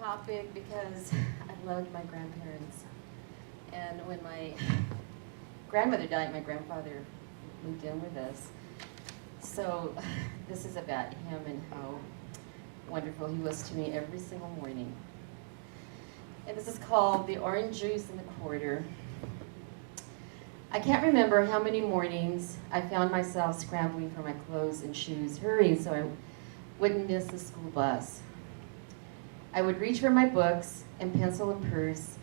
topic because I loved my grandparents. And when my grandmother died, my grandfather moved in with us. So this is about him and how wonderful he was to me every single morning. And this is called The Orange Juice in the Quarter. I can't remember how many mornings I found myself scrambling for my clothes and shoes, hurrying so I wouldn't miss the school bus. I would reach for my books and pencil and purse,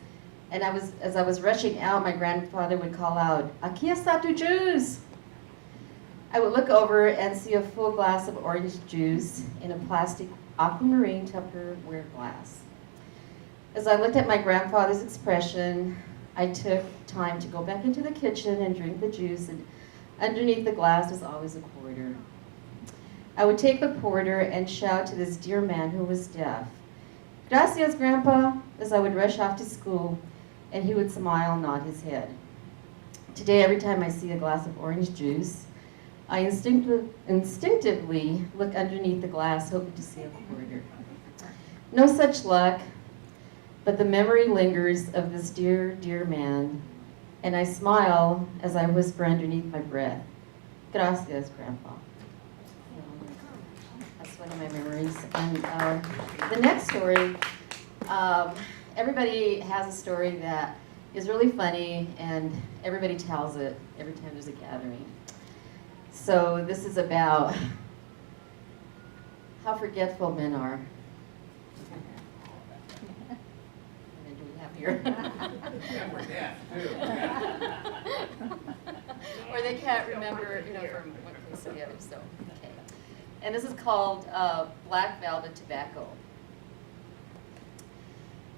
and as I was rushing out, my grandfather would call out, "Aquí está tu juice!" I would look over and see a full glass of orange juice in a plastic aquamarine Tupperware glass. As I looked at my grandfather's expression, I took time to go back into the kitchen and drink the juice, and underneath the glass was always a quarter. I would take the quarter and shout to this dear man who was deaf, "Gracias, Grandpa," as I would rush off to school, and he would smile and nod his head. Today, every time I see a glass of orange juice, I instinctively look underneath the glass, hoping to see a quarter. No such luck, but the memory lingers of this dear, dear man, and I smile as I whisper underneath my breath, "Gracias, Grandpa." That's one of my memories. And the next story, everybody has a story that is really funny, and everybody tells it every time there's a gathering. So this is about how forgetful men are. Here. Yeah, we're deaf, too. Or they can't remember, from one place to the other, so, okay. And this is called Black Velvet Tobacco.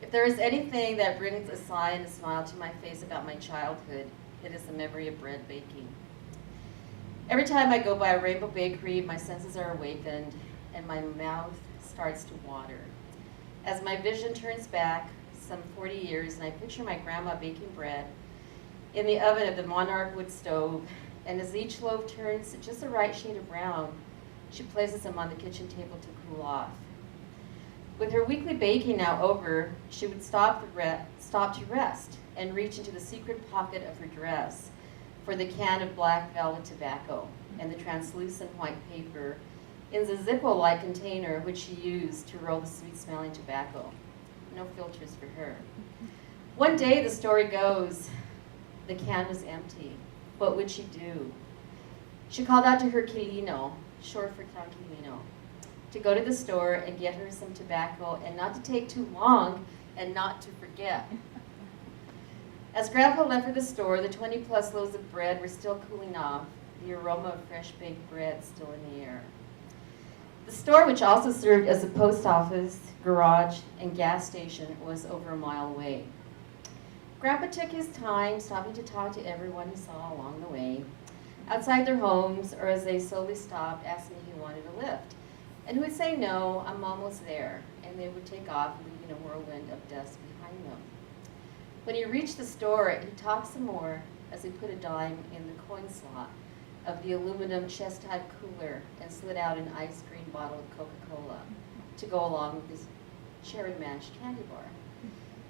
If there is anything that brings a sigh and a smile to my face about my childhood, it is the memory of bread baking. Every time I go by a Rainbow Bakery, my senses are awakened and my mouth starts to water. As my vision turns back some 40 years, and I picture my grandma baking bread in the oven of the Monarch wood stove, and as each loaf turns just the right shade of brown, she places them on the kitchen table to cool off. With her weekly baking now over, she would stop to rest and reach into the secret pocket of her dress for the can of black velvet tobacco and the translucent white paper in the Zippo-like container which she used to roll the sweet-smelling tobacco. No filters for her. One day, the story goes, the can was empty. What would she do? She called out to her Quilino, short for Tranquilino, to go to the store and get her some tobacco and not to take too long and not to forget. As Grandpa left for the store, the 20-plus loaves of bread were still cooling off, the aroma of fresh baked bread still in the air. The store, which also served as a post office, garage, and gas station, was over a mile away. Grandpa took his time, stopping to talk to everyone he saw along the way, outside their homes, or as they slowly stopped, asking if he wanted a lift. And who would say, "No, I'm almost there," and they would take off, leaving a whirlwind of dust behind them. When he reached the store, he talked some more as he put a dime in the coin slot of the aluminum chest-type cooler and slid out an ice cream bottle of Coca-Cola to go along with his cherry mashed candy bar.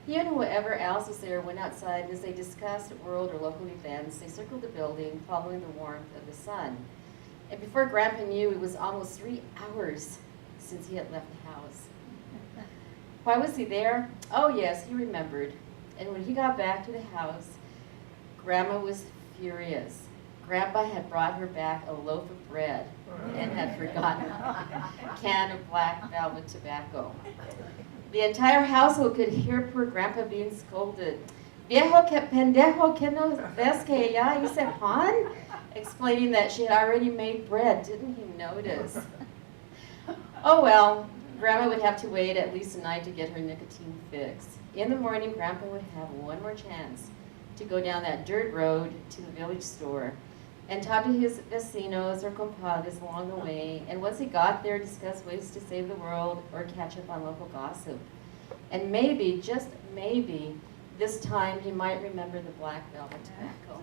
He and whoever else was there went outside, and as they discussed world or local events, they circled the building, following the warmth of the sun. And before Grandpa knew, it was almost 3 hours since he had left the house. Why was he there? Oh yes, he remembered. And when he got back to the house, Grandma was furious. Grandpa had brought her back a loaf of bread and had forgotten a can of black velvet tobacco. The entire household could hear poor Grandpa being scolded. "Viejo que pendejo que no ves que ella hice pan?" Explaining that she had already made bread. Didn't he notice? Oh well, Grandma would have to wait at least a night to get her nicotine fix. In the morning, Grandpa would have one more chance to go down that dirt road to the village store and talk to his vecinos or compadres along the way, and once he got there, discuss ways to save the world or catch up on local gossip. And maybe, just maybe, this time he might remember the black velvet tobacco.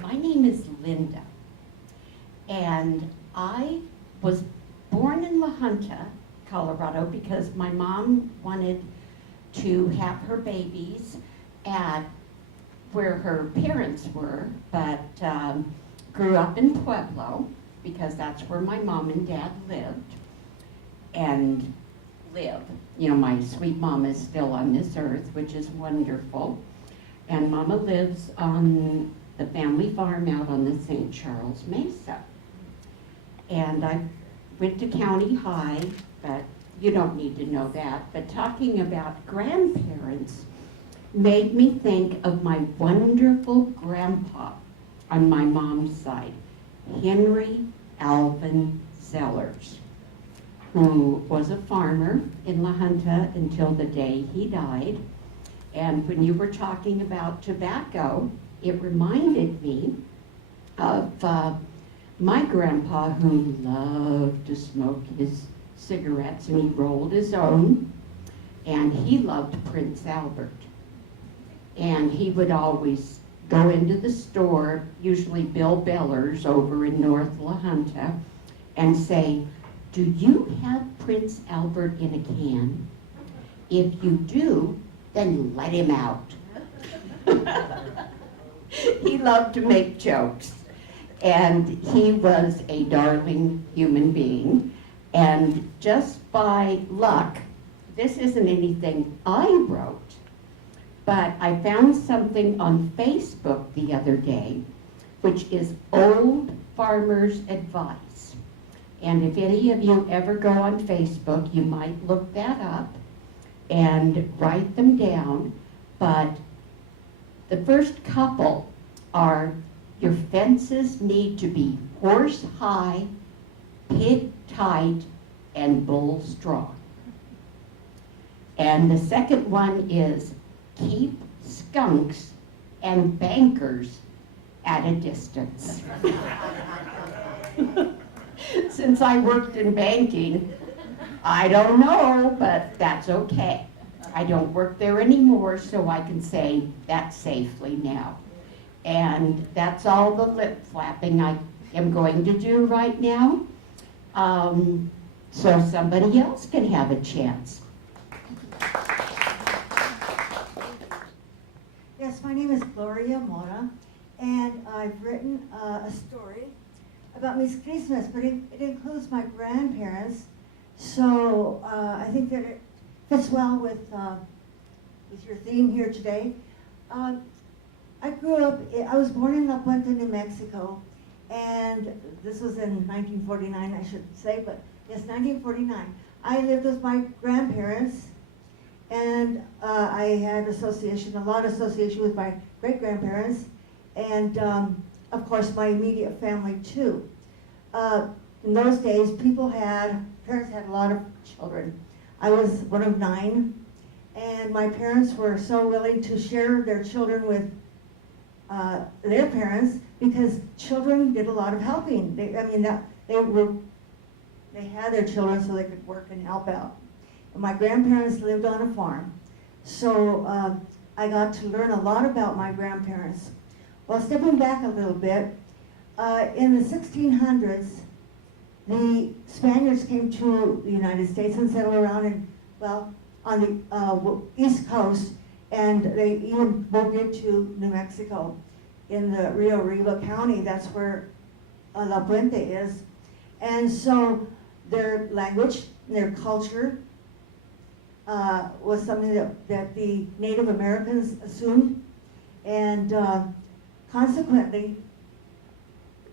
My name is Linda, and I was born in La Junta, Colorado, because my mom wanted to have her babies at where her parents were, but grew up in Pueblo because that's where my mom and dad lived and live. You know, my sweet mom is still on this earth, which is wonderful. And Mama lives on the family farm out on the St. Charles Mesa. And I went to County High, but you don't need to know that. But talking about grandparents made me think of my wonderful grandpa on my mom's side, Henry Alvin Sellers, who was a farmer in La Junta until the day he died. And when you were talking about tobacco, it reminded me of my grandpa, who loved to smoke his cigarettes, and he rolled his own, and he loved Prince Albert. And he would always go into the store, usually Bill Beller's over in North La Junta, and say, "Do you have Prince Albert in a can? If you do, then let him out." He loved to make jokes, and he was a darling human being. And just by luck, this isn't anything I wrote, but I found something on Facebook the other day, which is Old Farmer's Advice. And if any of you ever go on Facebook, you might look that up and write them down. But the first couple are, your fences need to be horse high, pig tight, and bull strong. And the second one is, keep skunks and bankers at a distance. Since I worked in banking, I don't know, but that's okay. I don't work there anymore, so I can say that safely now. And that's all the lip flapping I am going to do right now. So somebody else can have a chance. Yes, my name is Gloria Mora, and I've written a story about Miss Christmas, but it includes my grandparents, so I think that it fits well with your theme here today. I grew up, I was born in La Puente, New Mexico, and this was in 1949, I should say, but yes, 1949. I lived with my grandparents, and I had a lot of association with my great-grandparents, and of course my immediate family too. In those days, parents had a lot of children. I was one of 9, and my parents were so willing to share their children with their parents, because children did a lot of helping. They had their children so they could work and help out. And my grandparents lived on a farm, so I got to learn a lot about my grandparents. Well, stepping back a little bit, in the 1600s, the Spaniards came to the United States and settled around on the East Coast, and they even moved into New Mexico in the Rio Arriba County. That's where La Puente is. And so their language, their culture was something that the Native Americans assumed. And consequently,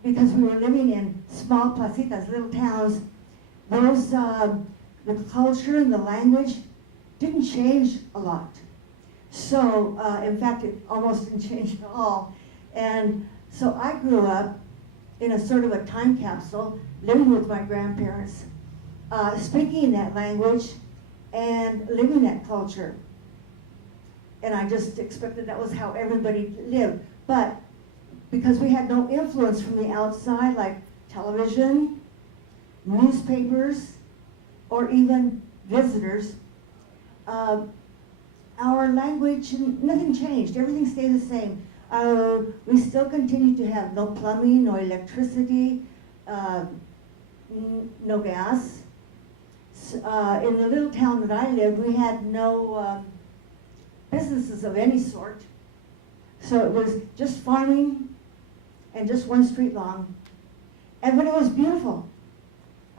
because we were living in small placitas, little towns, the culture and the language didn't change a lot. So, in fact, it almost didn't change at all. And so I grew up in a sort of a time capsule, living with my grandparents, speaking that language and living that culture. And I just expected that was how everybody lived. But because we had no influence from the outside, like television, newspapers, or even visitors, our language, nothing changed. Everything stayed the same. We still continue to have no plumbing, no electricity, no gas. In the little town that I lived, we had no businesses of any sort. So it was just farming and just one street long. But it was beautiful.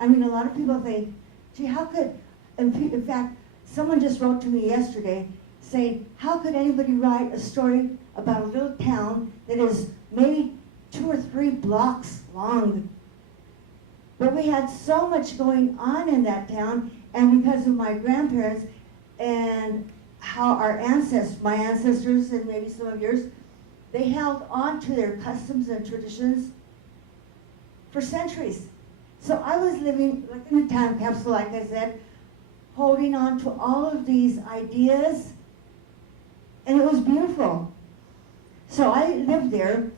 I mean, a lot of people think, gee, how could, in fact, someone just wrote to me yesterday saying, how could anybody write a story about a little town that is maybe 2 or 3 blocks long? But we had so much going on in that town, and because of my grandparents and how my ancestors and maybe some of yours, they held on to their customs and traditions for centuries. So I was living like in a time capsule, like I said, holding on to all of these ideas, and it was beautiful. So I lived there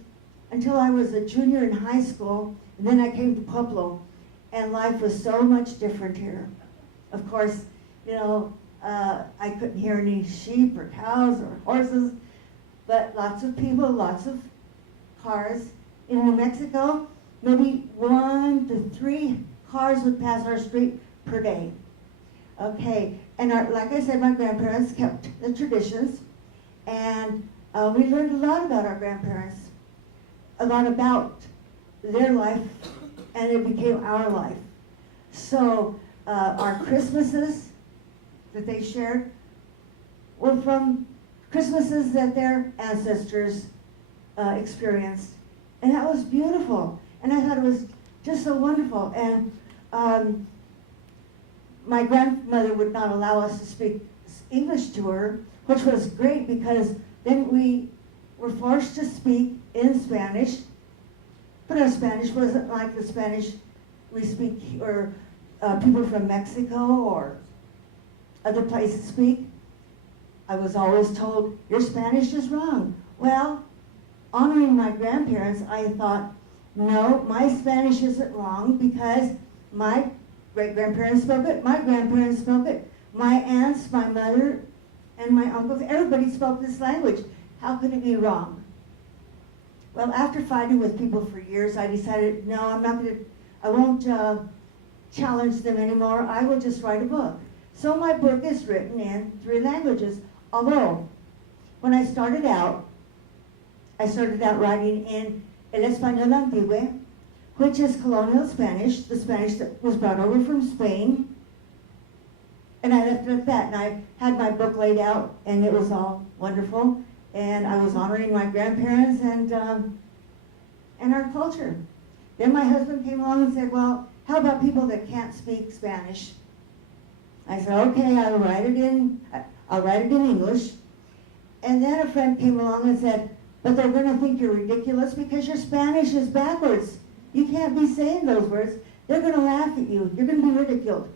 until I was a junior in high school, and then I came to Pueblo, and life was so much different here. Of course, you know, I couldn't hear any sheep or cows or horses, but lots of people, lots of cars. In New Mexico, maybe 1 to 3 cars would pass our street per day. Okay, and like I said, my grandparents kept the traditions, and we learned a lot about our grandparents, a lot about their life, and it became our life. So our Christmases that they shared were from Christmases that their ancestors experienced. And that was beautiful. And I thought it was just so wonderful. And my grandmother would not allow us to speak English to her, which was great because then we were forced to speak in Spanish. But our Spanish wasn't like the Spanish we speak, or people from Mexico or other places speak. I was always told, your Spanish is wrong. Well, honoring my grandparents, I thought, no, my Spanish isn't wrong because my great-grandparents spoke it, my grandparents spoke it, my aunts, my mother, and my uncles, everybody spoke this language. How could it be wrong? Well, after fighting with people for years, I decided, no, I won't challenge them anymore. I will just write a book. So my book is written in 3 languages. Although, when I started out writing in El Español Antiguo, which is colonial Spanish, the Spanish that was brought over from Spain. And I left it at that, and I had my book laid out, and it was all wonderful. And I was honoring my grandparents and our culture. Then my husband came along and said, well, how about people that can't speak Spanish? I said, okay, I'll write it in English. And then a friend came along and said, but they're going to think you're ridiculous because your Spanish is backwards. You can't be saying those words. They're going to laugh at you. You're going to be ridiculed.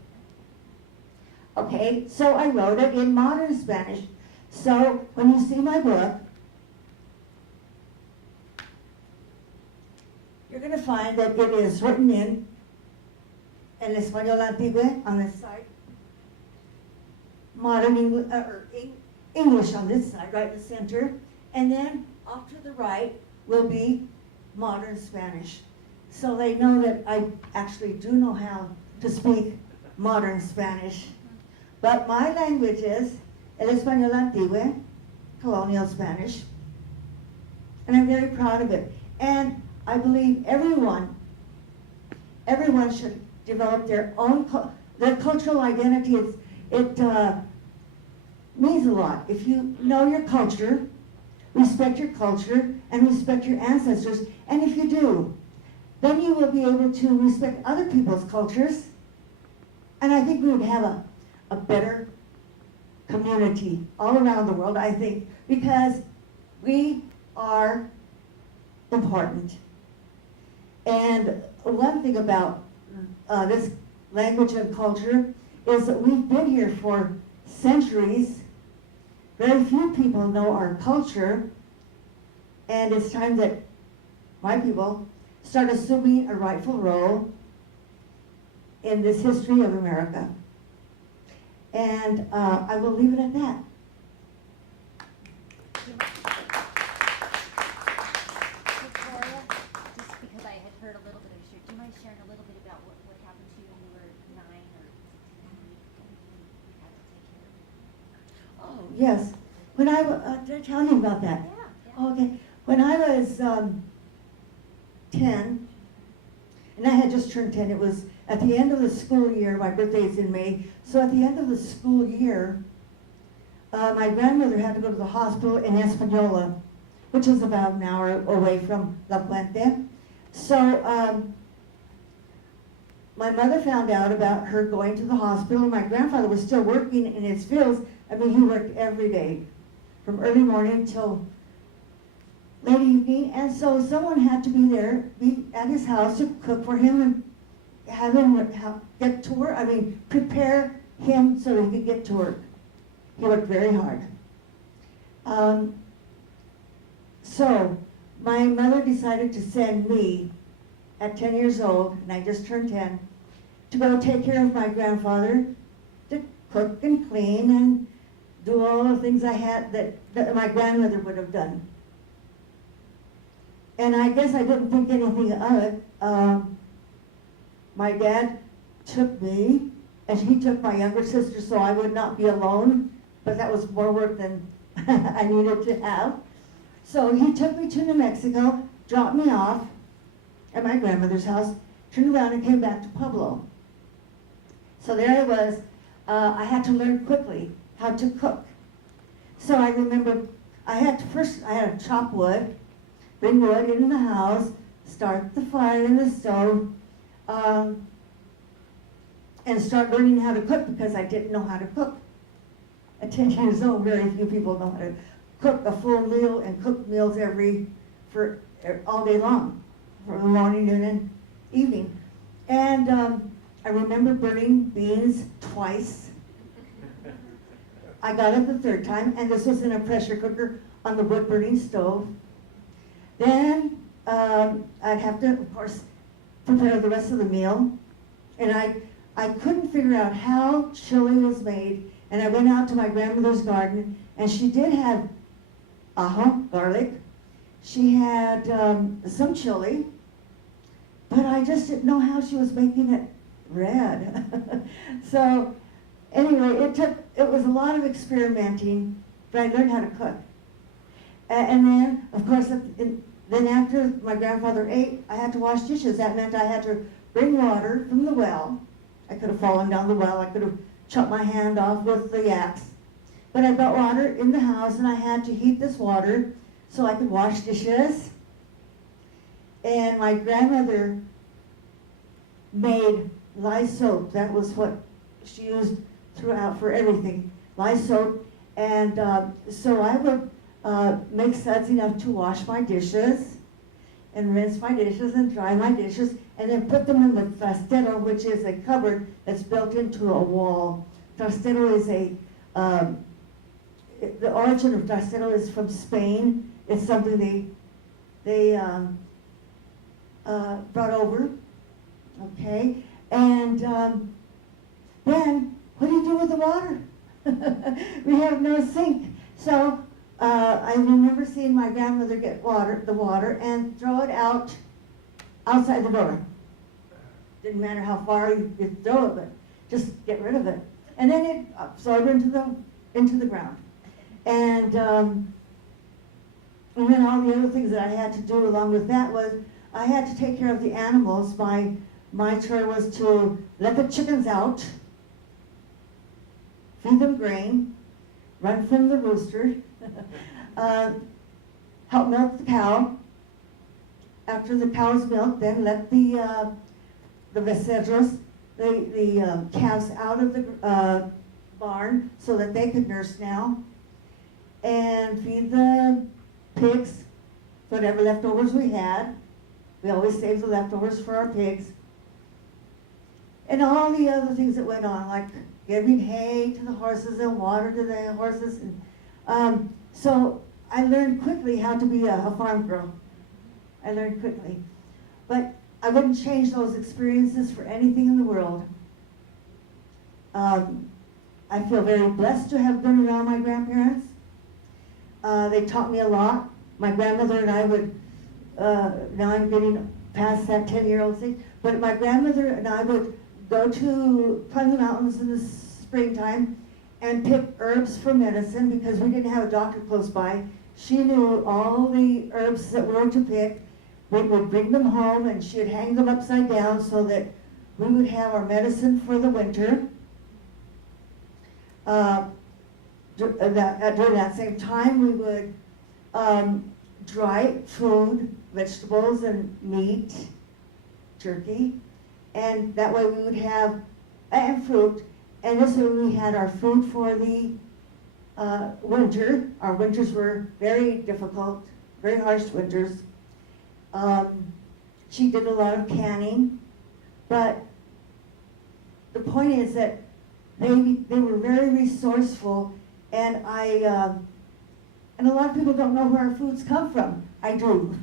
Okay, so I wrote it in modern Spanish. So when you see my book, you're going to find that it is written in El Español Antiguo on this side, modern English, English on this side, right in the center, and then off to the right will be modern Spanish. So they know that I actually do know how to speak modern Spanish. But my language is El Español Antiguo, colonial Spanish, and I'm very proud of it. And I believe everyone should develop their own their cultural identity. It means a lot. If you know your culture, respect your culture, and respect your ancestors, and if you do, then you will be able to respect other people's cultures, and I think we would have a better community all around the world, I think, because we are important. And one thing about this language and culture is that we've been here for centuries. Very few people know our culture, and it's time that my people start assuming a rightful role in this history of America. And I will leave it at that. Victoria, just because I had heard a little bit of your, do you mind sharing a little bit about what happened yes. When I, did I tell you about that? Yeah. Okay. When I was 10, and I had just turned 10, it was at the end of the school year, my birthday's in May, so at the end of the school year, my grandmother had to go to the hospital in Espanola, which is about an hour away from La Puente. So my mother found out about her going to the hospital. My grandfather was still working in his fields. I mean, he worked every day, from early morning till late evening, and so someone had to be there, be at his house to cook for him and have him get to work. I mean, prepare him so he could get to work. He worked very hard. So my mother decided to send me at 10 years old, and I just turned 10, to go take care of my grandfather, to cook and clean and do all the things I had that my grandmother would have done. And I guess I didn't think anything of it. My dad took me, and he took my younger sister so I would not be alone, but that was more work than I needed to have. So he took me to New Mexico, dropped me off at my grandmother's house, turned around and came back to Pueblo. So there I was. I had to learn quickly how to cook. So I remember I had to chop wood, bring wood in the house, start the fire in the stove, and start learning how to cook because I didn't know how to cook. At 10 years old, very few people know how to cook a full meal and cook meals for all day long, for the morning, noon, and evening. And I remember burning beans twice. I got it the third time, and this was in a pressure cooker on the wood-burning stove. Then I'd have to, of course, prepare the rest of the meal. And I couldn't figure out how chili was made. And I went out to my grandmother's garden, and she did have ajo, garlic. She had some chili, but I just didn't know how she was making it red. So anyway, it was a lot of experimenting, but I learned how to cook. And then, of course, then after my grandfather ate, I had to wash dishes. That meant I had to bring water from the well. I could have fallen down the well. I could have chopped my hand off with the axe. But I brought water in the house, and I had to heat this water so I could wash dishes. And my grandmother made lye soap. That was what she used throughout for everything, lye soap. And so I would make suds enough to wash my dishes and rinse my dishes and dry my dishes and then put them in the trastero, which is a cupboard that's built into a wall. Trastero is the origin of trastero is from Spain. It's something they brought over, okay? And then what do you do with the water? We have no sink. So I remember seeing my grandmother get the water and throw it outside the door. Didn't matter how far you throw it, but just get rid of it. And then it absorbed into the ground. And then all the other things that I had to do along with that was I had to take care of the animals. My chore was to let the chickens out, feed them grain, run from the rooster, help milk the cow. After the cow's milked, then let the becerros, the calves out of the barn so that they could nurse now, and feed the pigs whatever leftovers we had. We always saved the leftovers for our pigs. And all the other things that went on, like giving hay to the horses and water to the horses. And, so I learned quickly how to be a farm girl. I learned quickly. But I wouldn't change those experiences for anything in the world. I feel very blessed to have been around my grandparents. They taught me a lot. My grandmother and I would, now I'm getting past that 10-year-old thing, but my grandmother and I would go to climb the mountains in the springtime and pick herbs for medicine because we didn't have a doctor close by. She knew all the herbs that were to pick. We would bring them home and she would hang them upside down so that we would have our medicine for the winter. During that same time, we would dry food, vegetables and meat, turkey, and that way we would have, and fruit, and this way we had our food for the winter. Our winters were very difficult, very harsh winters. She did a lot of canning, but the point is that they were very resourceful, and and a lot of people don't know where our foods come from. I do,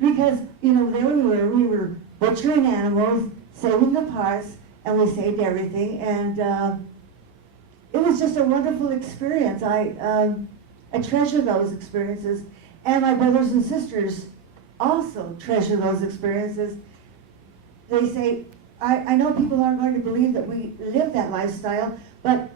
because there we were butchering animals, saving the parts, and we saved everything, and it was just a wonderful experience. I treasure those experiences, and my brothers and sisters also treasure those experiences. They say, I know people aren't going to believe that we live that lifestyle, but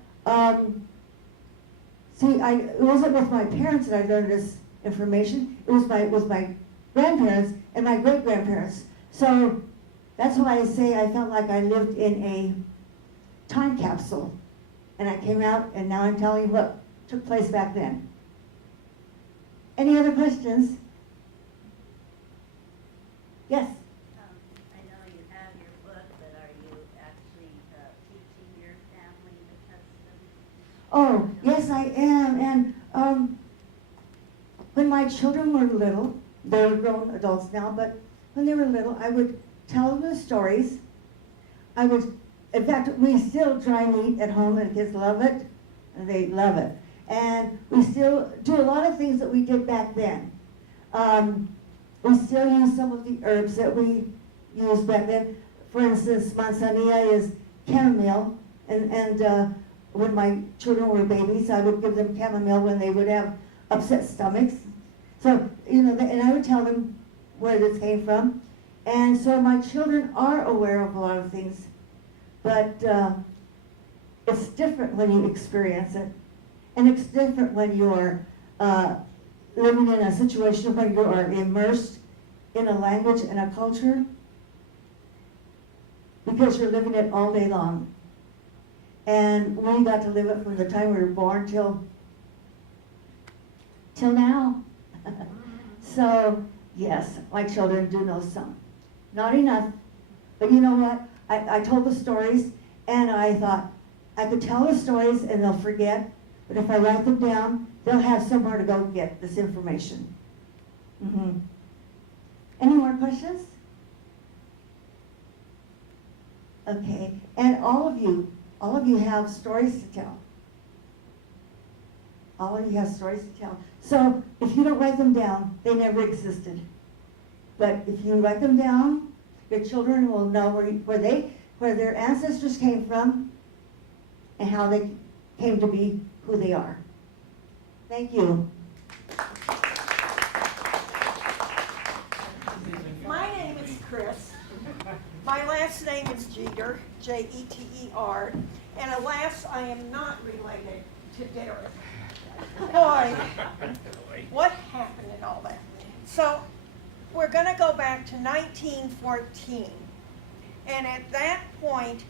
see, it wasn't with my parents that I learned this information. It was with my grandparents and my great-grandparents. So that's why I say I felt like I lived in a time capsule. And I came out, and now I'm telling you what took place back then. Any other questions? Yes? I know you have your book, but are you actually teaching your family the customs? Oh, yes, I am. And when my children were little, they're grown adults now, but when they were little, I would tell them the stories. In fact, we still dry meat at home, and the kids love it, and they love it. And we still do a lot of things that we did back then. We still use some of the herbs that we used back then. For instance, manzanilla is chamomile, and when my children were babies, I would give them chamomile when they would have upset stomachs. So, and I would tell them where this came from. And so my children are aware of a lot of things, but it's different when you experience it. And it's different when you're living in a situation where you are immersed in a language and a culture, because you're living it all day long. And we got to live it from the time we were born till now. So, yes, my children do know some. Not enough, but you know what? I told the stories, and I thought I could tell the stories and they'll forget, but if I write them down, they'll have somewhere to go get this information. Mm-hmm. Any more questions? Okay, and all of you have stories to tell. All of you have stories to tell. So if you don't write them down, they never existed. But if you write them down, your children will know where their ancestors came from and how they came to be who they are. Thank you. My name is Chris. My last name is Jeter, Jeter, and alas, I am not related to Derek. Boy, what happened and all that. So we're going to go back to 1914, and at that point,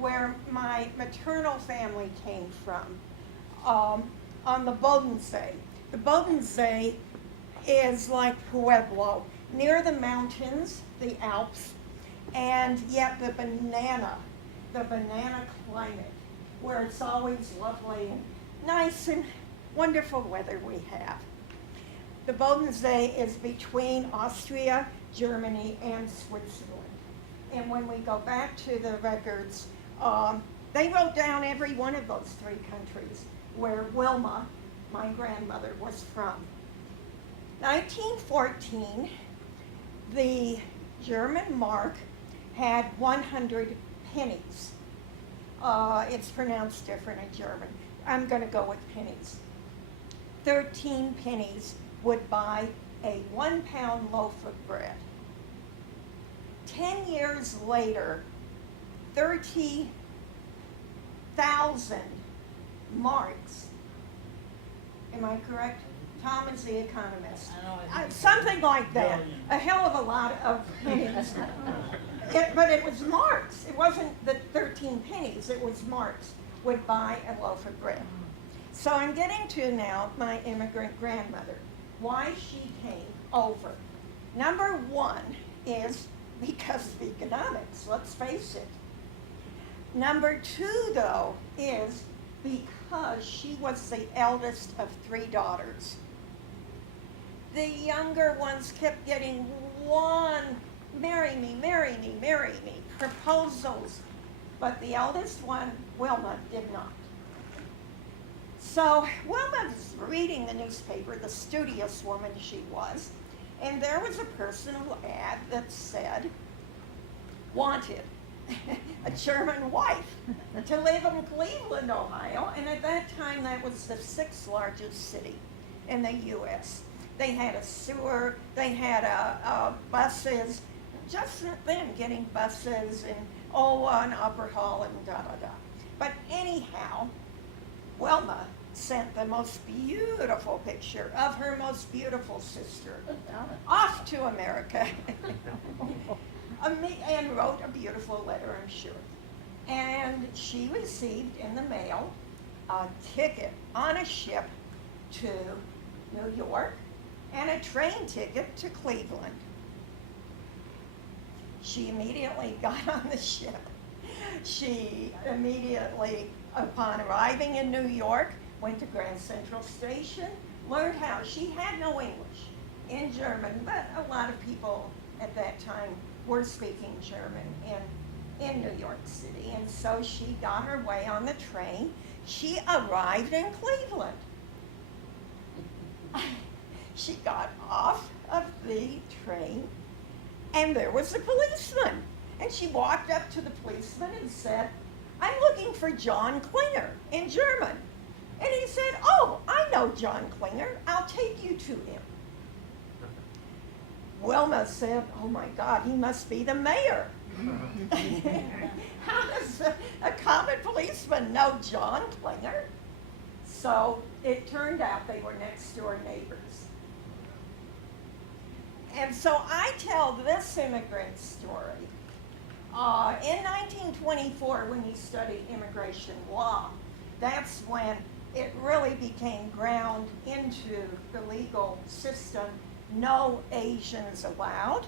where my maternal family came from, on the Bodensee. The Bodensee is like Pueblo, near the mountains, the Alps, and yet the banana climate, where it's always lovely and nice and wonderful weather we have. The Bodensee is between Austria, Germany, and Switzerland. And when we go back to the records, they wrote down every one of those three countries where Wilma, my grandmother, was from. 1914, the German mark had 100 pennies. It's pronounced different in German. I'm going to go with pennies. 13 pennies would buy a 1 pound loaf of bread. 10 years later, 30,000 Marx. Am I correct? Tom is the economist. I know. Something like that. A hell of a lot of pennies. But it was Marx. It wasn't the 13 pennies. It was Marx would buy a loaf of bread. So I'm getting to now my immigrant grandmother. Why she came over. Number one is because of economics. Let's face it. Number two, though, is because she was the eldest of 3 daughters. The younger ones kept getting marry me, marry me, marry me, proposals. But the eldest one, Wilma, did not. So Wilma was reading the newspaper, the studious woman she was, and there was a personal ad that said, wanted, a German wife to live in Cleveland, Ohio, and at that time that was the 6th largest city in the U.S. They had a sewer, they had buses, just then getting buses and an upper hall and da-da-da. But anyhow, Wilma sent the most beautiful picture of her most beautiful sister off to America and wrote a beautiful letter, I'm sure. And she received in the mail a ticket on a ship to New York and a train ticket to Cleveland. She immediately got on the ship. She immediately, upon arriving in New York, went to Grand Central Station, learned how. She had no English in German, but a lot of people at that time were speaking German in New York City. And so she got her way on the train. She arrived in Cleveland. She got off of the train, and there was a policeman. And she walked up to the policeman and said, I'm looking for John Klinger in German. And he said, oh, I know John Klinger. I'll take you to him. Wilma said, oh my God, he must be the mayor. How does a common policeman know John Klinger? So it turned out they were next door neighbors. And so I tell this immigrant story. In 1924, when you study immigration law, that's when it really became ground into the legal system. No Asians allowed.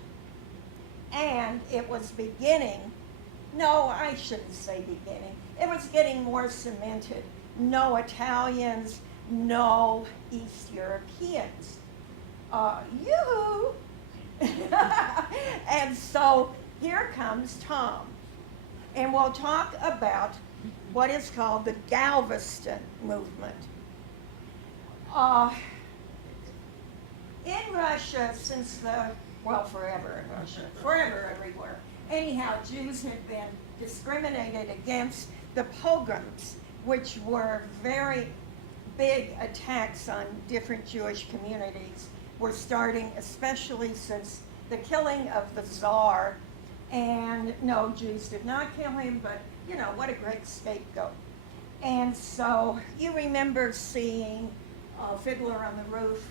And it was beginning, no, I shouldn't say beginning, it was getting more cemented. No Italians, no East Europeans. Yoo-hoo! And so here comes Tom. And we'll talk about what is called the Galveston movement. In Russia, since forever in Russia, forever everywhere. Anyhow, Jews had been discriminated against. The pogroms, which were very big attacks on different Jewish communities, were starting, especially since the killing of the Tsar. And no, Jews did not kill him, but you know, what a great scapegoat. And so you remember seeing Fiddler on the Roof.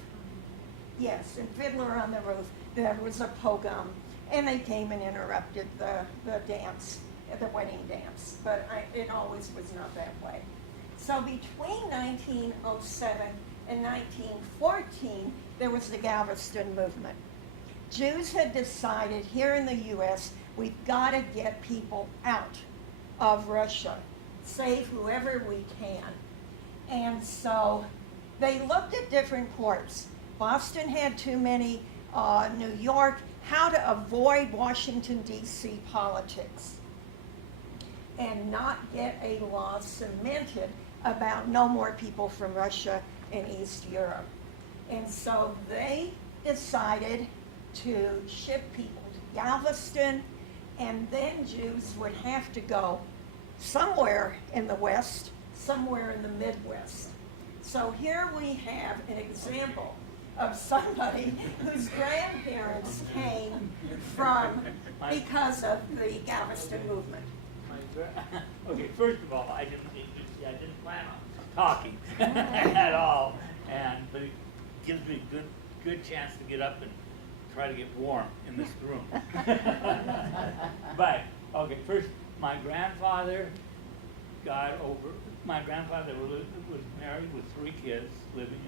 Yes, in Fiddler on the Roof, there was a pogrom, and they came and interrupted the dance, the wedding dance, but it always was not that way. So between 1907 and 1914, there was the Galveston movement. Jews had decided here in the U.S., we've got to get people out of Russia, save whoever we can. And so they looked at different ports. Boston had too many, New York, how to avoid Washington, D.C. politics and not get a law cemented about no more people from Russia and East Europe. And so they decided to ship people to Galveston, and then Jews would have to go somewhere in the West, somewhere in the Midwest. So here we have an example of somebody whose grandparents came from because of the Galveston movement. Okay, first of all, I didn't plan on talking at all, but it gives me a good chance to get up and try to get warm in this room. But okay, first my grandfather was married with 3 kids, living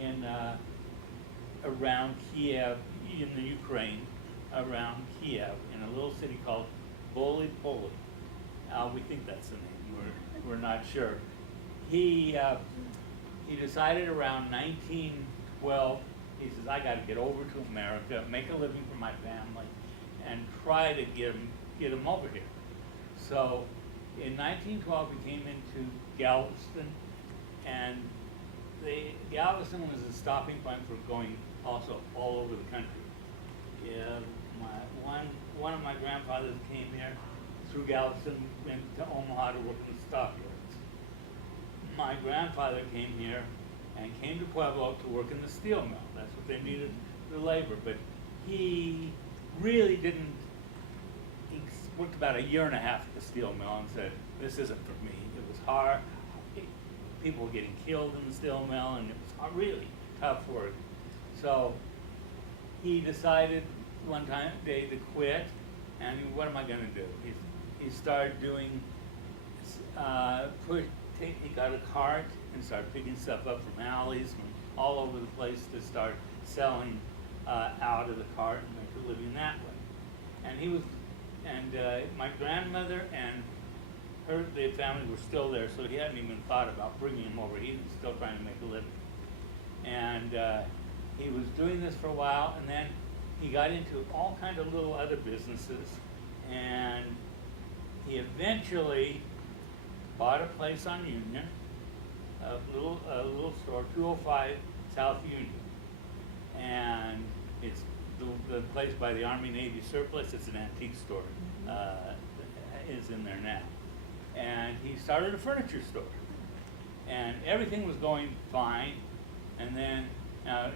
in around Kiev, in the Ukraine, around Kiev, in a little city called Boli. We think that's the name. We're not sure. He decided around 1912. He says, I got to get over to America, make a living for my family, and try to get him over here. So in 1912, he came into Galveston, and Galveston was a stopping point for going also all over the country. Yeah, one of my grandfathers came here through Galveston, went to Omaha to work in the stockyards. My grandfather came here and came to Pueblo to work in the steel mill. That's what they needed, the labor. But he really didn't. He worked about a year and a half at the steel mill and said, "This isn't for me." It was hard. People were getting killed in the steel mill, and it was really tough work. So he decided one day to quit. And what am I going to do? He started doing. He got a cart and started picking stuff up from alleys from all over the place to start selling out of the cart and make a living that way. And my grandmother and the family were still there, so he hadn't even thought about bringing him over. He was still trying to make a living. And he was doing this for a while, and then he got into all kinds of little other businesses, and he eventually bought a place on Union, a little store, 205 South Union, and it's the place by the Army Navy surplus. It's an antique store, is in there now, and he started a furniture store, and everything was going fine, and then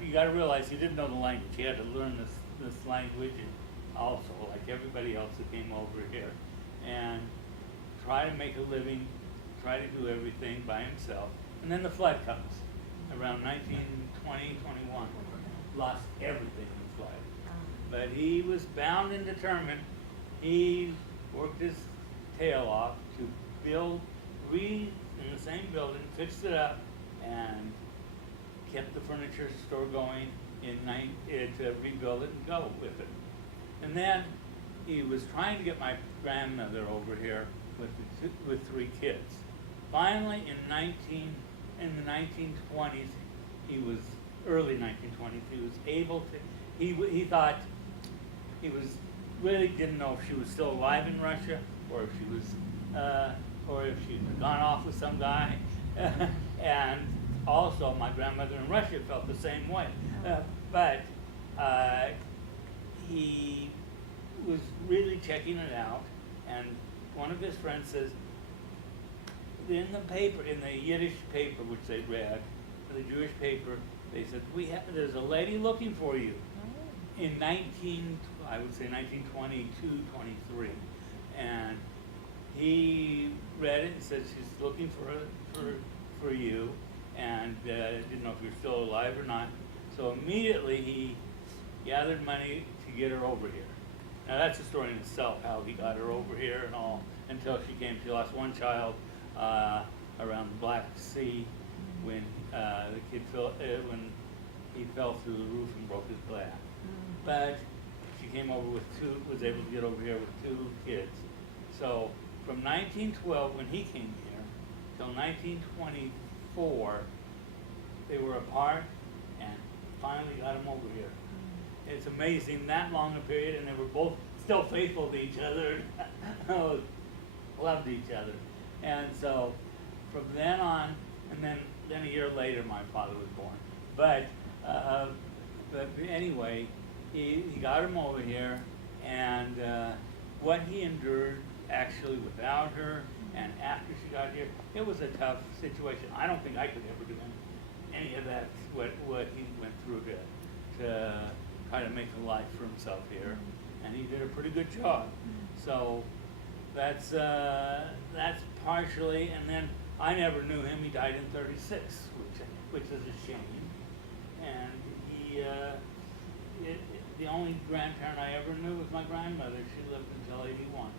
you got to realize he didn't know the language. He had to learn this language also, like everybody else that came over here, and try to make a living, try to do everything by himself. And then the flood comes around 1920, 21. Lost everything in the flood. But he was bound and determined. He worked his tail off to in the same building, fixed it up, and kept the furniture store going to rebuild it and go with it. And then he was trying to get my grandmother over here with 3 kids. Finally, in the 1920s, early 1920s, he was able to. He thought really didn't know if she was still alive in Russia, or if she had gone off with some guy. And also, my grandmother in Russia felt the same way. But he was really checking it out, and one of his friends says, in the Yiddish paper, which they read, the Jewish paper, they said, there's a lady looking for you in 1922, 23. And he read it and said, she's looking for you, and didn't know if you're still alive or not. So immediately he gathered money to get her over here. Now that's a story in itself, how he got her over here and all, until she came. She lost one child around the Black Sea when when he fell through the roof and broke his back. But she came over was able to get over here with 2 kids. So from 1912, when he came here, till 1924, they were apart, and finally got him over here. It's amazing, that long a period, and they were both still faithful to each other, loved each other. And so from then on, and then a year later, my father was born. But anyway, he got him over here, and what he endured actually without her and after she got here, it was a tough situation. I don't think I could ever do any of that, what he went through to try to make a life for himself here, and he did a pretty good job. So that's partially, and then I never knew him. He died in '36, which is a shame. And the only grandparent I ever knew was my grandmother. She lived until 81.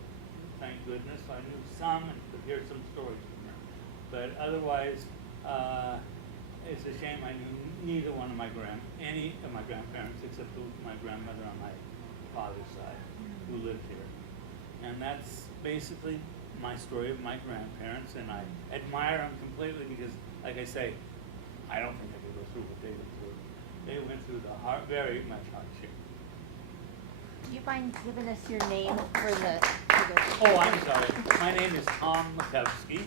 Thank goodness. I knew some and could hear some stories from her. But otherwise, it's a shame I knew neither one of any of my grandparents except my grandmother on my father's side who lived here. And that's basically my story of my grandparents, and I admire them completely because, like I say, I don't think I could go through what they went through. They went through very much hardship. Do you mind giving us your name for the Oh, I'm sorry. My name is Tom Makowski,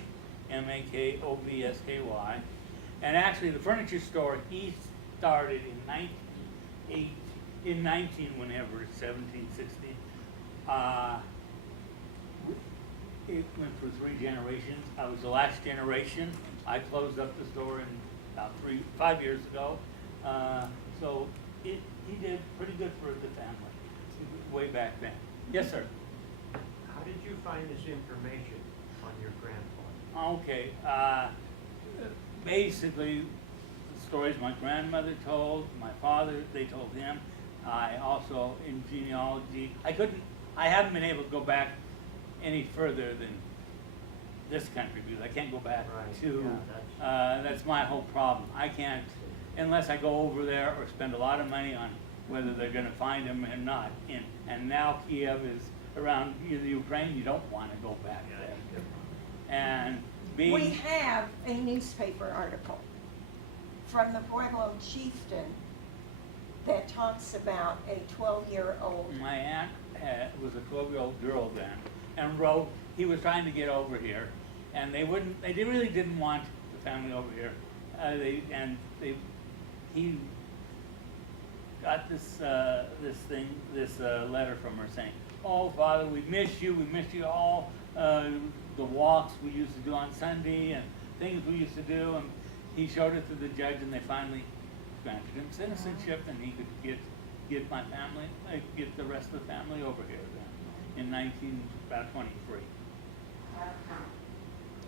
Makovsky. And actually, the furniture store, he started in 1716. It went through 3 generations. I was the last generation. I closed up the store in about 5 years ago. So he did pretty good for the family way back then. Yes, sir. How did you find this information on your grandfather? Okay. Basically, the stories my grandmother told, my father, they told him. I also, in genealogy, I haven't been able to go back any further than this country because I can't go back Right. to, Yeah, that's my whole problem. I can't, unless I go over there or spend a lot of money on whether they're going to find him or not. And now Kiev is around the Ukraine, you don't want to go back there. And being... We have a newspaper article from the Pueblo chieftain that talks about a 12-year-old. My aunt was a 12-year-old girl then, and wrote, he was trying to get over here, and they really didn't want the family over here. He got this letter from her saying, "Oh, Father, we miss you all, the walks we used to do on Sunday and things we used to do," and he showed it to the judge, and they finally granted him citizenship, and he could get my family, get the rest of the family over here then in 1923.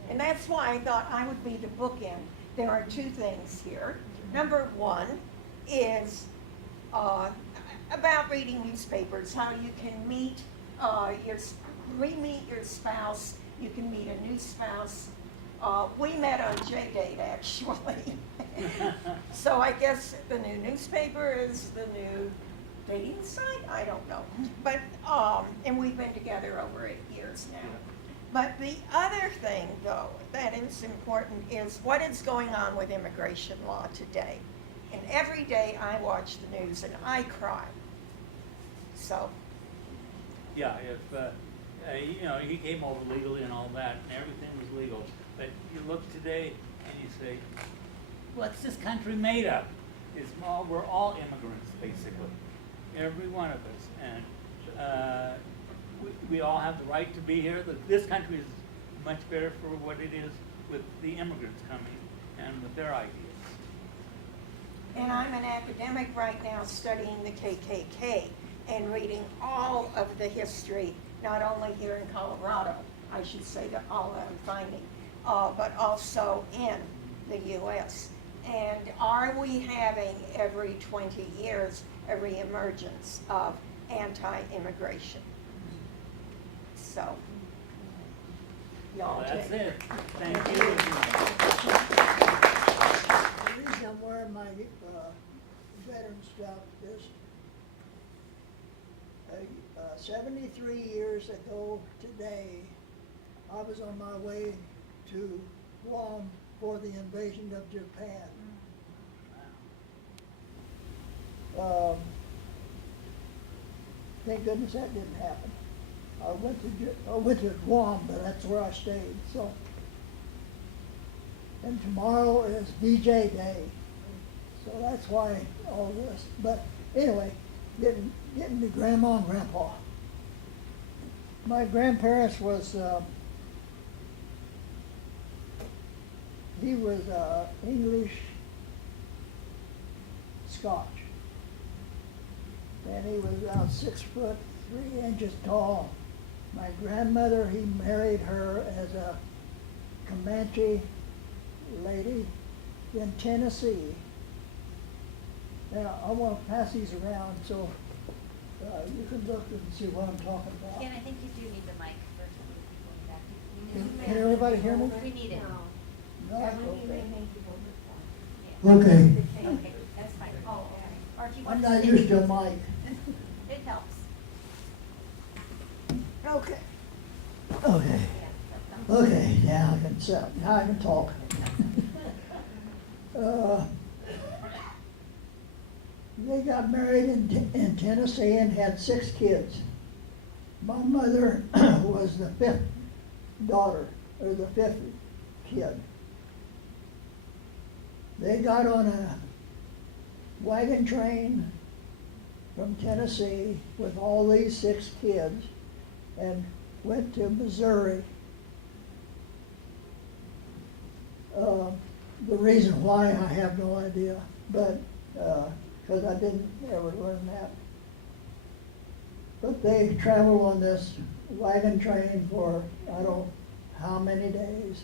And that's why I thought I would be the bookend. There are 2 things here. Number 1 is about reading newspapers, how you can meet re-meet your spouse, you can meet a new spouse. We met on J-Date, actually. So I guess the new newspaper is the new dating site? I don't know. But, and we've been together over 8 years now. But the other thing, though, that is important is what is going on with immigration law today. And every day I watch the news and I cry. So. Yeah, if he came over legally and all that, and everything was legal. But you look today and you say, what's this country made of? We're all immigrants, basically, every one of us, and we all have the right to be here. This country is much better for what it is with the immigrants coming and with their ideas. And I'm an academic right now studying the KKK and reading all of the history, not only here in Colorado, I should say that all that I'm finding, but also in the U.S. And are we having every 20 years a reemergence of anti-immigration? So, y'all That's take it. Thank you. The reason I'm wearing my veteran stuff is 73 years ago today, I was on my way to Guam for the invasion of Japan. Thank goodness that didn't happen. I went to Guam, but that's where I stayed. So, and tomorrow is VJ Day, so that's why all this. But anyway, getting to Grandma and Grandpa. My grandparents was he was English Scotch, and he was about 6'3" tall. My grandmother, he married her as a Comanche lady in Tennessee. Now, I want to pass these around so you can look and see what I'm talking about. Ken, I think you do need the mic first. Can everybody hear me? We need it. No, that's okay. Yeah. Okay, Okay, that's fine. Oh, okay. Or if you I'm want to not sit. used to a mic. It helps. Okay. Okay. Yeah, that helps. Okay, now I can sit, now I can talk. They got married in Tennessee and had 6 kids. My mother was the 5th daughter, or the 5th kid. They got on a wagon train from Tennessee with all these 6 kids and went to Missouri. The reason why, I have no idea, but, because I didn't ever learn that. But they traveled on this wagon train for, I don't know how many days,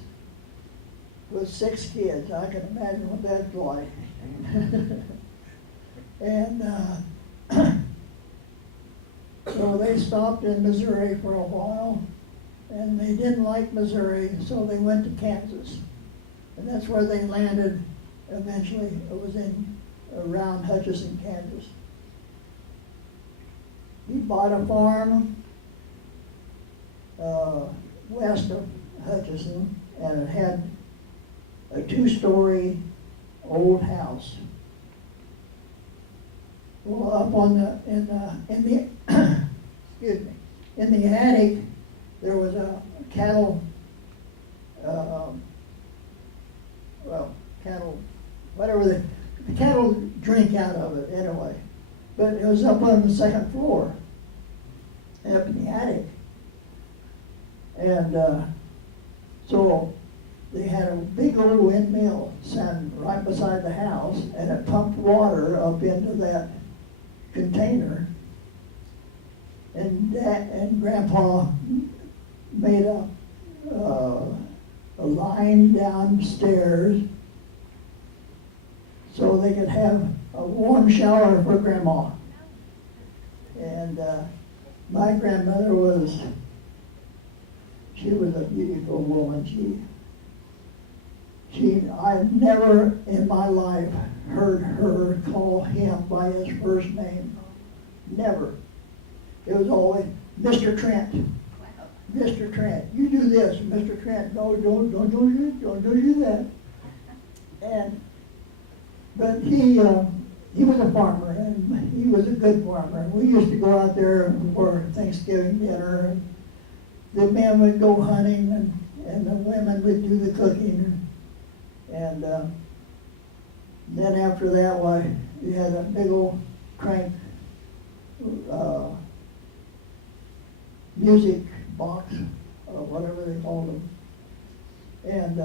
with 6 kids. I can imagine what that's like. And so they stopped in Missouri for a while, and they didn't like Missouri, so they went to Kansas. And that's where they landed eventually. It was around Hutchinson, Kansas. He bought a farm west of Hutchinson, and it had a 2-story old house. Well, up on in the excuse me, in the attic there was a cattle. Cattle, whatever the cattle drink out of it anyway. But it was up on the 2nd floor, up in the attic. And so they had a big old windmill standing right beside the house, and it pumped water up into that container. And Grandpa made a line downstairs so they could have a warm shower for Grandma. And my grandmother she was a beautiful woman. I've never in my life heard her call him by his first name. Never. It was always Mr. Trent. Wow. Mr. Trent, you do this. Mr. Trent, no, don't do that. But he was a farmer, and he was a good farmer. We used to go out there for Thanksgiving dinner, and the men would go hunting, and the women would do the cooking. And then after that, why, you had a big old crank music box, or whatever they called them. And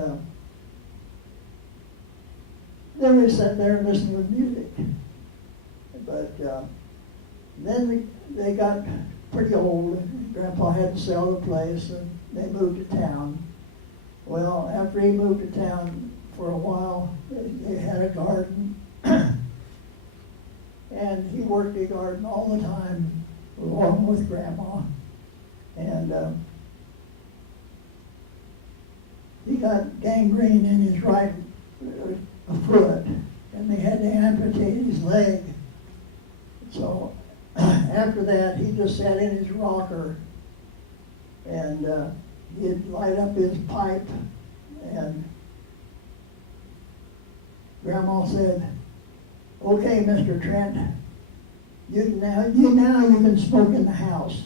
they were sitting there listening to music. But then they got pretty old, and Grandpa had to sell the place, and they moved to town. Well, after he moved to town for a while, they had a garden. And he worked the garden all the time, along with Grandma. And he got gangrene in his right foot, and they had to amputate his leg. So after that, he just sat in his rocker, and he'd light up his pipe, and Grandma said, "Okay, Mr. Trent, you can smoke in the house."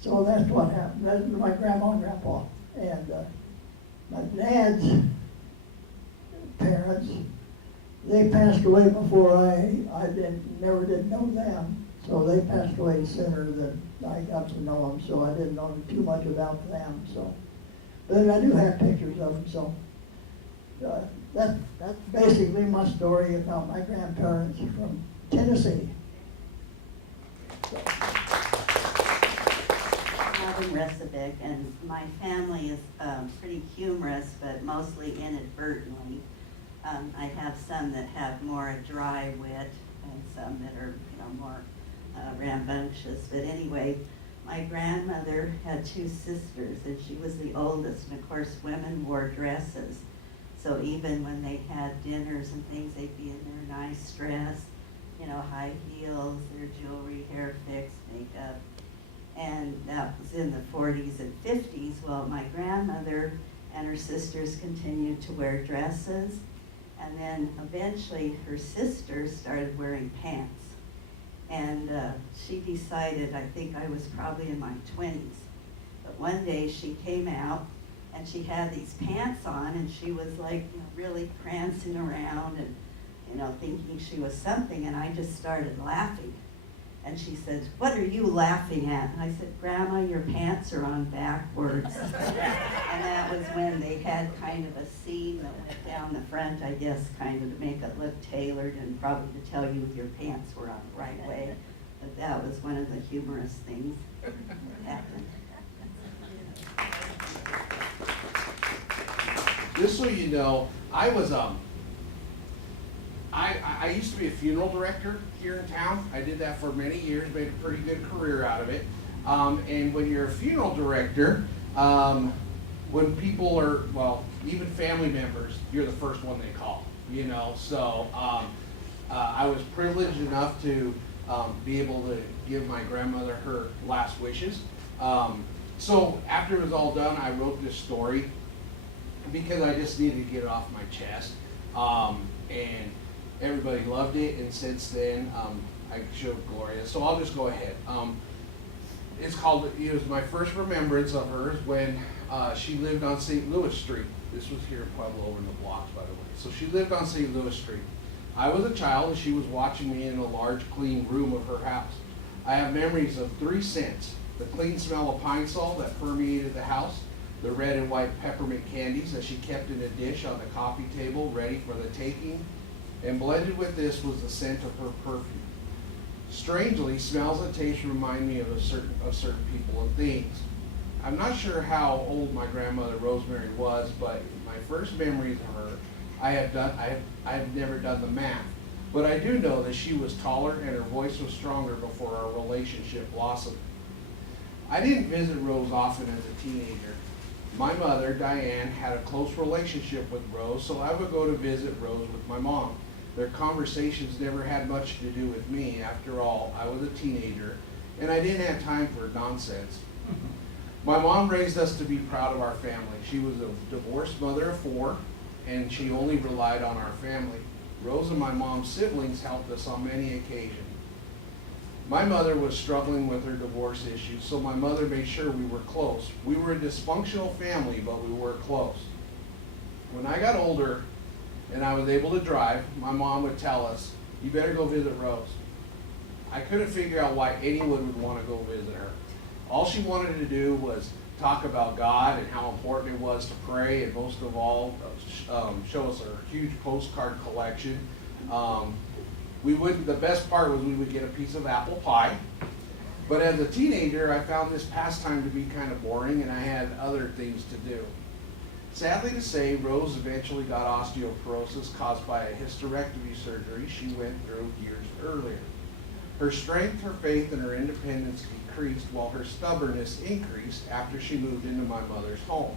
So that's what happened. That's my grandma and grandpa. And my dad's parents, they passed away before I never did know them. So they passed away sooner than I got to know them, so I didn't know too much about them. So, but I do have pictures of them. So that's basically my story about my grandparents from Tennessee. So. Robin Resebic, and my family is pretty humorous, but mostly inadvertently. I have some that have more a dry wit, and some that are, more rambunctious. But anyway, my grandmother had 2 sisters, and she was the oldest. And of course, women wore dresses. So even when they had dinners and things, they'd be in their nice dress, high heels, their jewelry, hair fixed, makeup. And that was in the 40s and 50s. Well, my grandmother and her sisters continued to wear dresses. And then eventually her sisters started wearing pants. And she decided, I think I was probably in my 20s, but one day she came out and she had these pants on, and she was like, really prancing around and, thinking she was something, and I just started laughing. And she said, "What are you laughing at?" And I said, "Grandma, your pants are on backwards." And that was when they had kind of a seam that went down the front, I guess, kind of to make it look tailored and probably to tell you your pants were on the right way. But that was one of the humorous things that happened. Just so you know, I was I used to be a funeral director here in town. I did that for many years, made a pretty good career out of it. And when you're a funeral director, when people are, well, even family members, you're the first one they call, So I was privileged enough to be able to give my grandmother her last wishes. So after it was all done, I wrote this story because I just needed to get it off my chest. And everybody loved it, and since then, I showed Gloria. So I'll just go ahead. It's called, it was my first remembrance of her when she lived on St. Louis Street. This was here in Pueblo over in the blocks, by the way. So she lived on St. Louis Street. I was a child, and she was watching me in a large, clean room of her house. I have memories of 3 scents: the clean smell of pine sol that permeated the house, the red and white peppermint candies that she kept in a dish on the coffee table ready for the taking, and blended with this was the scent of her perfume. Strangely, smells and tastes remind me of certain people and things. I'm not sure how old my grandmother Rosemary was, but my first memories of her, I have never done the math, but I do know that she was taller and her voice was stronger before our relationship blossomed. I didn't visit Rose often as a teenager. My mother, Diane, had a close relationship with Rose, so I would go to visit Rose with my mom. Their conversations never had much to do with me. After all, I was a teenager, and I didn't have time for nonsense. My mom raised us to be proud of our family. She was a divorced mother of 4, and she only relied on our family. Rose and my mom's siblings helped us on many occasions. My mother was struggling with her divorce issues, so my mother made sure we were close. We were a dysfunctional family, but we were close. When I got older and I was able to drive, my mom would tell us, "You better go visit Rose." I couldn't figure out why anyone would want to go visit her. All she wanted to do was talk about God and how important it was to pray, and most of all, show us a huge postcard collection. The best part was we would get a piece of apple pie. But as a teenager, I found this pastime to be kind of boring, and I had other things to do. Sadly to say, Rose eventually got osteoporosis caused by a hysterectomy surgery she went through years earlier. Her strength, her faith, and her independence decreased while her stubbornness increased after she moved into my mother's home.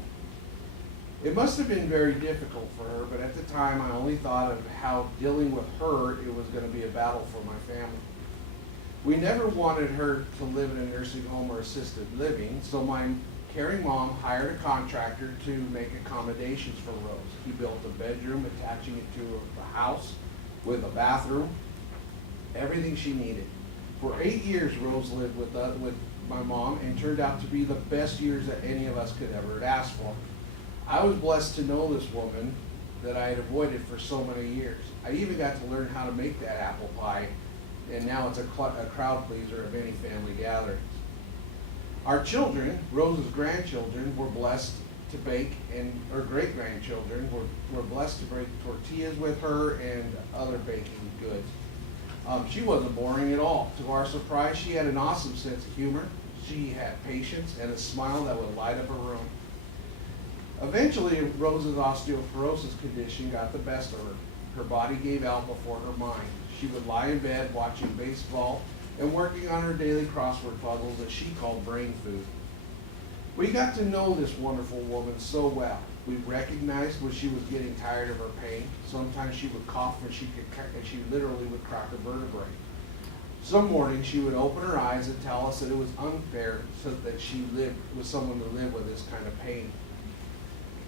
It must have been very difficult for her, but at the time I only thought of how dealing with her, it was going to be a battle for my family. We never wanted her to live in a nursing home or assisted living, so my caring mom hired a contractor to make accommodations for Rose. He built a bedroom attaching it to a house with a bathroom, everything she needed. For 8 years, Rose lived with my mom, and turned out to be the best years that any of us could ever have asked for. I was blessed to know this woman that I had avoided for so many years. I even got to learn how to make that apple pie, and now it's a crowd pleaser of any family gatherings. Our children, Rose's grandchildren, were blessed to bake, and her great-grandchildren were blessed to bake tortillas with her and other baking goods. She wasn't boring at all. To our surprise, she had an awesome sense of humor. She had patience and a smile that would light up a room. Eventually, Rose's osteoporosis condition got the best of her. Her body gave out before her mind. She would lie in bed watching baseball and working on her daily crossword puzzles that she called brain food. We got to know this wonderful woman so well. We recognized when she was getting tired of her pain. Sometimes she would cough and she literally would crack her vertebrae. Some mornings she would open her eyes and tell us that it was unfair so that she lived with someone to live with this kind of pain.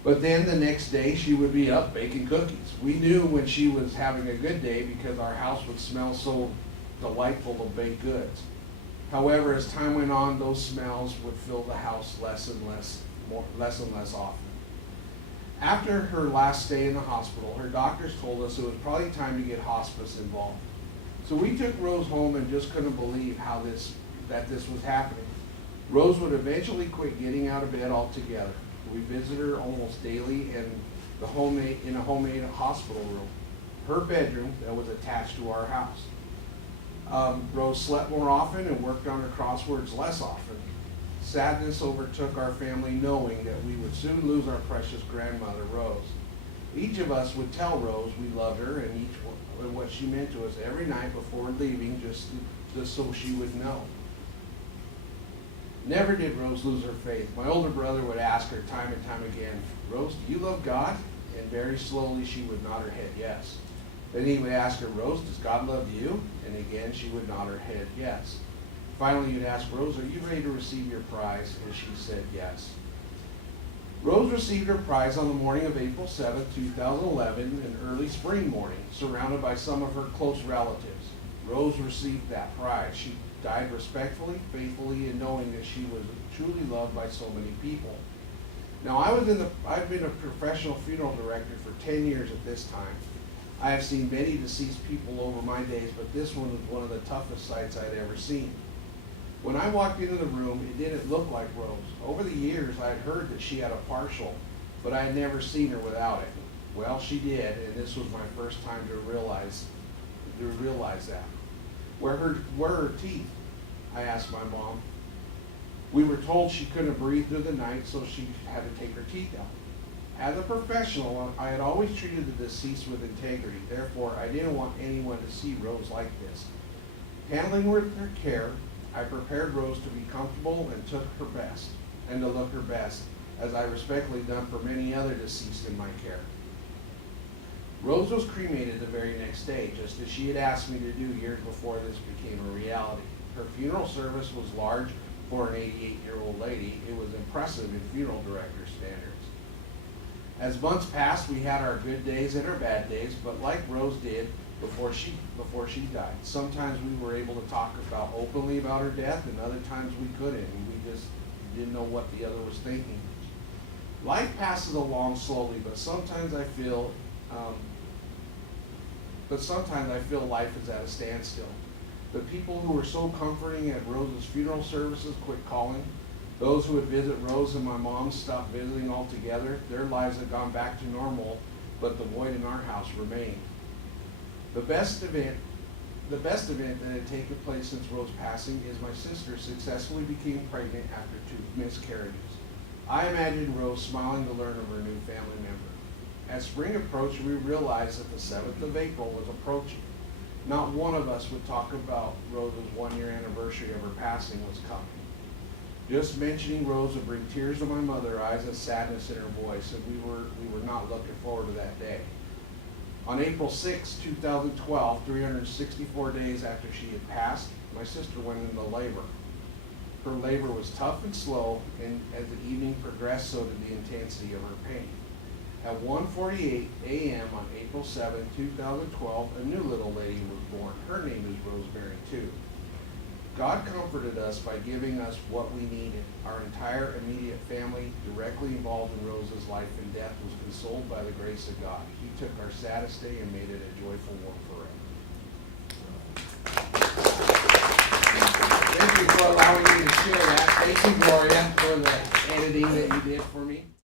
But then the next day she would be up baking cookies. We knew when she was having a good day because our house would smell so delightful of baked goods. However, as time went on, those smells would fill the house less and less often. After her last stay in the hospital, her doctors told us it was probably time to get hospice involved. So we took Rose home and just couldn't believe that this was happening. Rose would eventually quit getting out of bed altogether. We visited her almost daily in a homemade hospital room, her bedroom that was attached to our house. Rose slept more often and worked on her crosswords less often. Sadness overtook our family knowing that we would soon lose our precious grandmother, Rose. Each of us would tell Rose we loved her and what she meant to us every night before leaving, just so she would know. Never did Rose lose her faith. My older brother would ask her time and time again, "Rose, do you love God?" And very slowly she would nod her head yes. Then he would ask her, "Rose, does God love you?" And again she would nod her head yes. Finally he'd ask, "Rose, are you ready to receive your prize?" And she said yes. Rose received her prize on the morning of April 7, 2011, an early spring morning, surrounded by some of her close relatives. Rose received that prize. She died respectfully, faithfully, and knowing that she was truly loved by so many people. Now, I've been a professional funeral director for 10 years at this time. I have seen many deceased people over my days, but this one was one of the toughest sights I'd ever seen. When I walked into the room, it didn't look like Rose. Over the years, I had heard that she had a partial, but I had never seen her without it. Well, she did, and this was my first time to realize that. Where are her teeth? I asked my mom. We were told she couldn't breathe through the night, so she had to take her teeth out. As a professional, I had always treated the deceased with integrity. Therefore, I didn't want anyone to see Rose like this. Handling her care, I prepared Rose to be comfortable and took her best, and to look her best, as I respectfully done for many other deceased in my care. Rose was cremated the very next day, just as she had asked me to do years before this became a reality. Her funeral service was large for an 88-year-old lady. It was impressive in funeral director standards. As months passed, we had our good days and our bad days, but like Rose did before she died, sometimes we were able to talk openly about her death, and other times we couldn't, and we just didn't know what the other was thinking. Life passes along slowly, but sometimes I feel life is at a standstill. The people who were so comforting at Rose's funeral services quit calling. Those who would visit Rose and my mom stopped visiting altogether. Their lives had gone back to normal, but the void in our house remained. The best event that had taken place since Rose's passing is my sister successfully became pregnant after 2 miscarriages. I imagined Rose smiling to learn of her new family member. As spring approached, we realized that the 7th of April was approaching. Not one of us would talk about Rose's 1-year anniversary of her passing was coming. Just mentioning Rose would bring tears to my mother's eyes and sadness in her voice, and we were not looking forward to that day. On April 6, 2012, 364 days after she had passed, my sister went into labor. Her labor was tough and slow, and as the evening progressed, so did the intensity of her pain. At 1:48 a.m. on April 7, 2012, a new little lady was born. Her name is Rosemary, too. God comforted us by giving us what we needed. Our entire immediate family, directly involved in Rose's life and death, was consoled by the grace of God. He took our saddest day and made it a joyful one forever. Thank you for allowing me to share that. Thank you, Gloria, for the editing that you did for me.